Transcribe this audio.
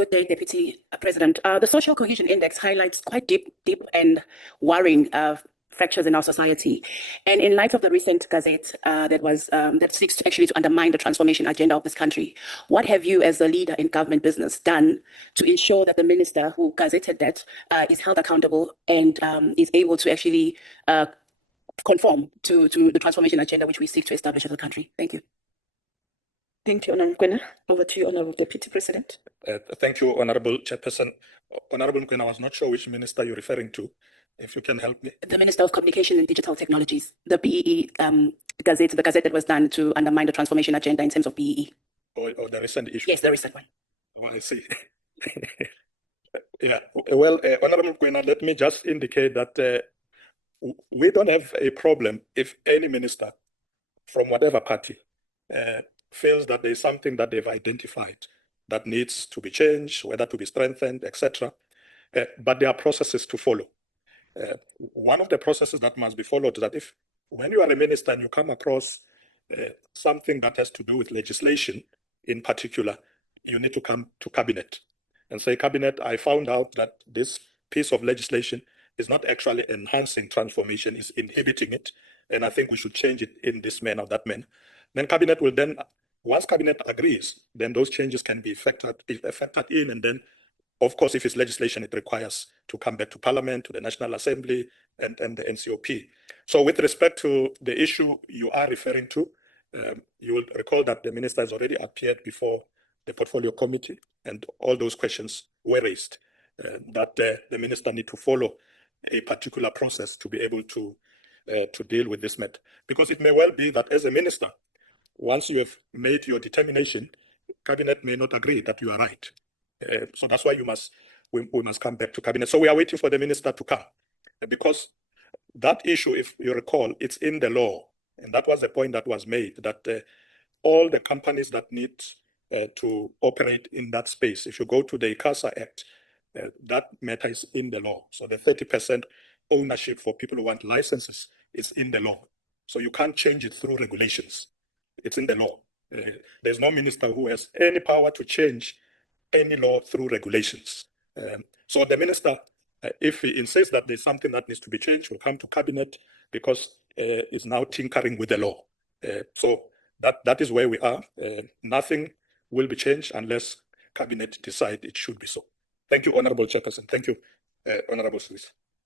Good day, Deputy President. The Social Cohesion Index highlights quite deep and worrying fractures in our society. And in light of the recent Gazette that seeks to undermine the transformation agenda of this country, what have you, as a leader in government business, done to ensure that the minister who gazetted that is held accountable and is able to actually conform to the transformation agenda which we seek to establish as a country? Thank you. Thank you, Honourable Mkwena. Over to you, Honourable Deputy President. Thank you, Honourable Chairperson. Honourable Mkwena, I was not sure which minister you're referring to. If you can help me. The Minister of Communication and Digital Technologies, the BEE Gazette, the Gazette that was done to undermine the transformation agenda in terms of BEE. Or the recent issue? Yes, the recent one. Well, I see. Yeah. Well, Honourable Mkwena, let me just indicate that we don't have a problem if any minister from whatever party feels that there is something that they've identified that needs to be changed, whether to be strengthened, etc. But there are processes to follow. One of the processes that must be followed is that if, when you are a minister and you come across something that has to do with legislation in particular, you need to come to cabinet and say, Cabinet, I found out that this piece of legislation is not actually enhancing transformation, is inhibiting it, and I think we should change it in this manner or that manner. Then cabinet will then, once cabinet agrees, then those changes can be factored in, and then, of course, if it's legislation, it requires to come back to Parliament, to the National Assembly, and the NCOP. So with respect to the issue you are referring to, you will recall that the minister has already appeared before the Portfolio Committee, and all those questions were raised, that the minister need to follow a particular process to be able to deal with this matter. Because it may well be that as a minister, once you have made your determination, cabinet may not agree that you are right. So that's why we must come back to cabinet. So we are waiting for the minister to come, because that issue, if you recall, it's in the law. And that was the point that was made, that all the companies that need to operate in that space, if you go to the ICASA Act, that matter is in the law. So the 30% ownership for people who want licenses is in the law. So you can't change it through regulations. It's in the law. There's no minister who has any power to change any law through regulations. So the minister, if he insists that there's something that needs to be changed, will come to cabinet, because it's now tinkering with the law. So that is where we are. Nothing will be changed unless cabinet decide it should be so. Thank you, Honourable Chairperson. Thank you, Honourable Swiss.